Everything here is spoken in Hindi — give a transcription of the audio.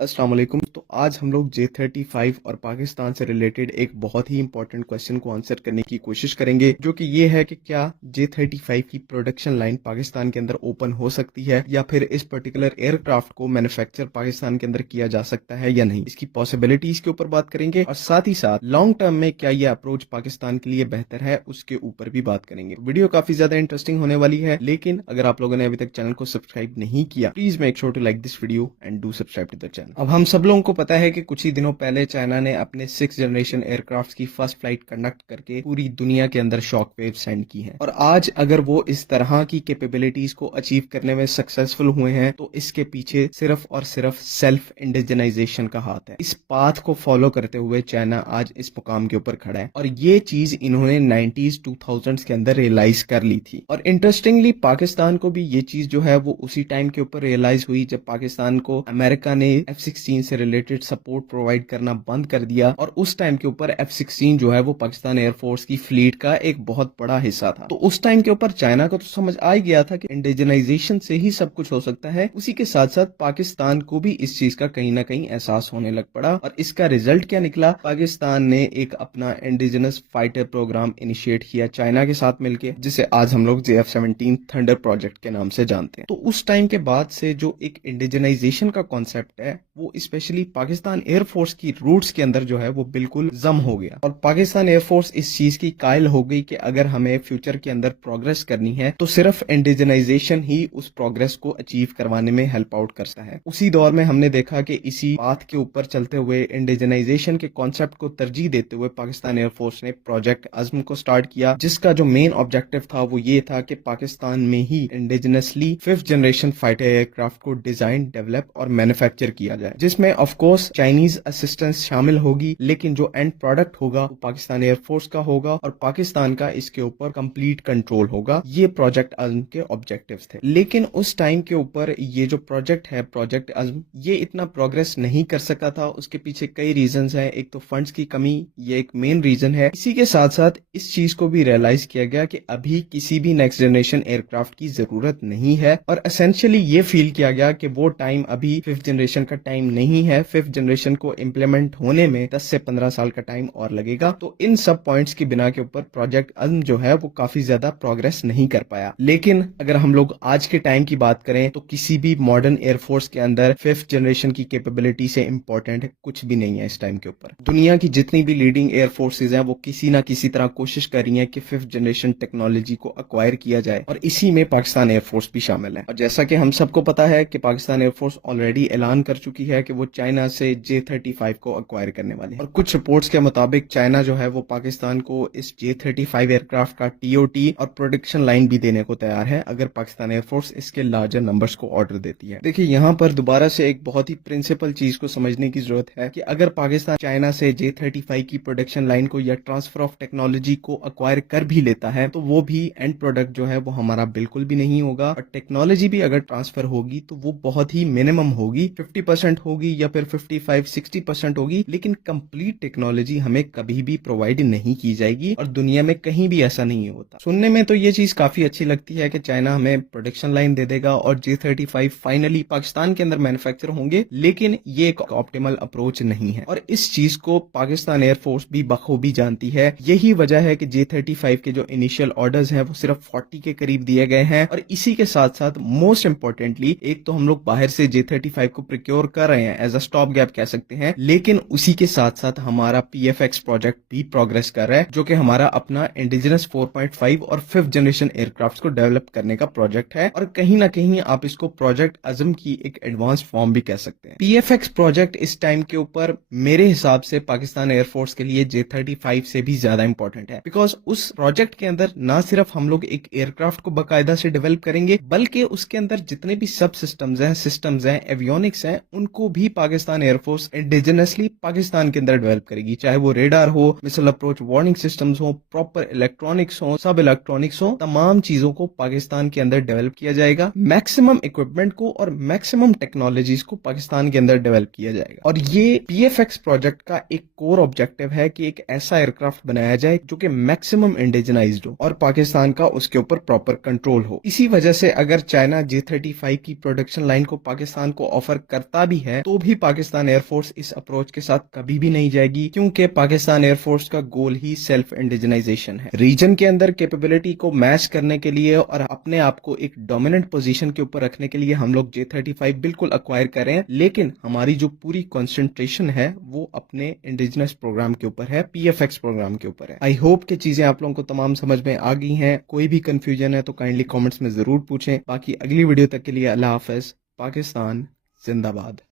अस्सलाम वालेकुम। तो आज हम लोग J-35 और पाकिस्तान से रिलेटेड एक बहुत ही इंपॉर्टेंट क्वेश्चन को आंसर करने की कोशिश करेंगे, जो कि ये है कि क्या J-35 की प्रोडक्शन लाइन पाकिस्तान के अंदर ओपन हो सकती है या फिर इस पर्टिकुलर एयरक्राफ्ट को मैन्युफैक्चर पाकिस्तान के अंदर किया जा सकता है या नहीं। इसकी पॉसिबिलिटीज के ऊपर बात करेंगे और साथ ही साथ लॉन्ग टर्म में क्या ये अप्रोच पाकिस्तान के लिए बेहतर है उसके ऊपर भी बात करेंगे। वीडियो काफी ज्यादा इंटरेस्टिंग होने वाली है, लेकिन अगर आप लोगों ने अभी तक चैनल को सब्सक्राइब नहीं किया, please make sure to like this video and do subscribe to the channel. अब हम सब लोगों को पता है कि कुछ ही दिनों पहले चाइना ने अपने 6th जनरेशन एयरक्राफ्ट की फर्स्ट फ्लाइट कंडक्ट करके पूरी दुनिया के अंदर शॉक वेव सेंड की है। और आज अगर वो इस तरह की कैपेबिलिटीज को अचीव करने में सक्सेसफुल हुए हैं तो इसके पीछे सिर्फ और सिर्फ सेल्फ इंडिजनाइजेशन का हाथ है। इस पाथ को फॉलो करते हुए चाइना आज इस मुकाम के ऊपर खड़ा है और ये चीज इन्होंने 90s 2000s के अंदर रियलाइज कर ली थी। और इंटरेस्टिंगली पाकिस्तान को भी ये चीज जो है वो उसी टाइम के ऊपर रियलाइज हुई जब पाकिस्तान को अमेरिका ने F-16 से रिलेटेड सपोर्ट प्रोवाइड करना बंद कर दिया। और उस टाइम के ऊपर F-16 जो है वो पाकिस्तान एयरफोर्स की फ्लीट का एक बहुत बड़ा हिस्सा था। तो उस टाइम के ऊपर चाइना को तो समझ आ ही गया था कि इंडिजनाइजेशन से ही सब कुछ हो सकता है। उसी के साथ साथ पाकिस्तान को भी इस चीज का कहीं ना कहीं एहसास होने लग पड़ा और इसका रिजल्ट क्या निकला। पाकिस्तान ने एक अपना इंडिजिनस फाइटर प्रोग्राम इनिशिएट किया चाइना के साथ मिलकर, जिसे आज हम लोग JF-17 थंडर प्रोजेक्ट के नाम से जानते हैं। तो उस टाइम के बाद से जो एक इंडिजनाइजेशन का कॉन्सेप्ट है वो स्पेशली पाकिस्तान एयरफोर्स की रूट्स के अंदर जो है वो बिल्कुल जम हो गया। और पाकिस्तान एयरफोर्स इस चीज की कायल हो गई कि अगर हमें फ्यूचर के अंदर प्रोग्रेस करनी है तो सिर्फ इंडिजनाइजेशन ही उस प्रोग्रेस को अचीव करवाने में हेल्प आउट करता है। उसी दौर में हमने देखा कि इसी पाथ के ऊपर चलते हुए इंडिजनाइजेशन के कॉन्सेप्ट को तरजीह देते हुए पाकिस्तान एयरफोर्स ने प्रोजेक्ट अज़्म को स्टार्ट किया, जिसका जो मेन ऑब्जेक्टिव था वो ये था कि पाकिस्तान में ही indigenously 5th generation fighter aircraft को डिजाइन, डेवलप और मैन्युफैक्चर किया जाए, जिसमें ऑफ कोर्स चाइनीज असिस्टेंस शामिल होगी, लेकिन जो एंड प्रोडक्ट होगा वो पाकिस्तान एयरफोर्स का होगा और पाकिस्तान का इसके ऊपर कंप्लीट कंट्रोल होगा। ये प्रोजेक्ट अज़्म के ऑब्जेक्टिव्स थे। लेकिन उस टाइम के ऊपर ये जो प्रोजेक्ट है प्रोजेक्ट अज़्म, ये इतना प्रोग्रेस नहीं कर सका था। उसके पीछे कई रीजंस हैं। एक तो फंड्स की कमी, ये एक मेन रीजन है। इसी के साथ साथ इस चीज को भी रियलाइज किया गया कि अभी किसी भी नेक्स्ट जनरेशन एयरक्राफ्ट की जरूरत नहीं है और एसेंशियली ये फील किया गया कि वो टाइम अभी 5th जनरेशन का टाइम नहीं है। 5th जनरेशन को इम्प्लीमेंट होने में 10 से 15 साल का टाइम और लगेगा। तो इन सब पॉइंट्स की बिना के ऊपर प्रोजेक्ट अज़्म जो है वो काफी ज्यादा प्रोग्रेस नहीं कर पाया। लेकिन अगर हम लोग आज के टाइम की बात करें तो किसी भी मॉडर्न एयरफोर्स के अंदर 5th जनरेशन की कैपेबिलिटी से इंपॉर्टेंट कुछ भी नहीं है। इस टाइम के ऊपर दुनिया की जितनी भी लीडिंग एयरफोर्सेज हैं वो किसी ना किसी तरह कोशिश कर रही हैं कि 5th जनरेशन टेक्नोलॉजी को अक्वायर किया जाए और इसी में पाकिस्तान एयरफोर्स भी शामिल है। और जैसा कि हम सबको पता है कि पाकिस्तान एयरफोर्स ऑलरेडी ऐलान कर चुकी है कि वो चाइना से J-35 को अक्वायर करने वाली है। और कुछ रिपोर्ट्स के मुताबिक चाइना जो है वो पाकिस्तान को इस J-35 एयरक्राफ्ट का TOT और प्रोडक्शन लाइन भी देने को तैयार है अगर पाकिस्तान एयरफोर्स इसके लार्जर नंबर्स को ऑर्डर देती है। देखिए यहाँ पर दोबारा से एक बहुत ही प्रिंसिपल चीज को समझने की जरूरत है कि अगर पाकिस्तान चाइना से J-35 की प्रोडक्शन लाइन को या ट्रांसफर ऑफ टेक्नोलॉजी को अक्वायर कर भी लेता है तो वो भी एंड प्रोडक्ट जो है वो हमारा बिल्कुल भी नहीं होगा। और टेक्नोलॉजी भी अगर ट्रांसफर होगी तो वो बहुत ही मिनिमम होगी, 50% होगी या फिर 55-60% होगी, लेकिन कंप्लीट टेक्नोलॉजी हमें कभी भी प्रोवाइड नहीं की जाएगी और दुनिया में कहीं भी ऐसा नहीं होता। सुनने में तो ये चीज काफी अच्छी लगती है कि चाइना हमें प्रोडक्शन लाइन दे देगा और J-35 फाइनली पाकिस्तान के अंदर मैन्युफैक्चर होंगे, लेकिन ये एक ऑप्टिमल अप्रोच नहीं है और इस चीज को पाकिस्तान एयरफोर्स भी बखूबी जानती है। यही वजह है कि J-35 के जो इनिशियल ऑर्डर्स हैं वो सिर्फ 40 के करीब दिए गए हैं। और इसी के साथ साथ मोस्ट इंपॉर्टेंटली एक तो हम लोग बाहर से J-35 को प्रिक्योर कर रहे हैं, एज अ स्टॉप गैप कह सकते हैं, लेकिन उसी के साथ साथ हमारा PFX प्रोजेक्ट भी प्रोग्रेस कर रहा है, जो कि हमारा अपना इंडिजिनस 4.5 और 5th जनरेशन एयरक्राफ्ट को डेवलप करने का प्रोजेक्ट है। और कहीं ना कहीं आप इसको प्रोजेक्ट अज़्म की एक एडवांस फॉर्म भी कह सकते हैं। PFX प्रोजेक्ट इस टाइम के ऊपर मेरे हिसाब से पाकिस्तान एयरफोर्स के लिए J-35 से भी ज्यादा इंपॉर्टेंट है, बिकॉज उस प्रोजेक्ट के अंदर ना सिर्फ हम लोग एक एयरक्राफ्ट को बाकायदा से डेवलप करेंगे, बल्कि उसके अंदर जितने भी सब सिस्टम्स हैं, एवियोनिक्स हैं, उनको भी पाकिस्तान एयरफोर्स इंडिजिनसली पाकिस्तान के अंदर डेवलप करेगी। चाहे वो रेडार हो, मिसाइल अप्रोच वार्निंग सिस्टम्स हो, प्रॉपर इलेक्ट्रॉनिक्स हो, सब इलेक्ट्रॉनिक्स हो, तमाम चीजों को पाकिस्तान के अंदर डेवलप किया जाएगा। मैक्सिमम इक्विपमेंट को और मैक्सिमम टेक्नोलॉजीज को पाकिस्तान के अंदर डेवलप किया जाएगा। और ये PFX प्रोजेक्ट का एक कोर ऑब्जेक्टिव है कि एक ऐसा एयरक्राफ्ट बनाया जाए जो कि मैक्सिमम इंडिजिनाइज्ड हो और पाकिस्तान का उसके ऊपर प्रॉपर कंट्रोल हो। इसी वजह से अगर चाइना J-35 की प्रोडक्शन लाइन को पाकिस्तान को ऑफर करता भी है तो भी पाकिस्तान एयरफोर्स इस अप्रोच के साथ कभी भी नहीं जाएगी, क्योंकि पाकिस्तान एयरफोर्स का गोल ही सेल्फ इंडिजिनाइजेशन है। रीजन के अंदर कैपेबिलिटी को मैच करने के लिए और अपने आप को एक डोमिनेंट पोजीशन के ऊपर रखने के लिए हम लोग J-35 बिल्कुल अक्वायर करें, लेकिन हमारी जो पूरी कंसंट्रेशन है वो अपने इंडिजिनस प्रोग्राम के ऊपर है, PFX प्रोग्राम के ऊपर है। आई होप कि चीजें आप लोगों को तमाम समझ में आ गई हैं। कोई भी कंफ्यूजन है तो काइंडली कमेंट्स में जरूर पूछें। बाकी अगली वीडियो तक के लिए अल्लाह हाफिज। पाकिस्तान जिंदाबाद।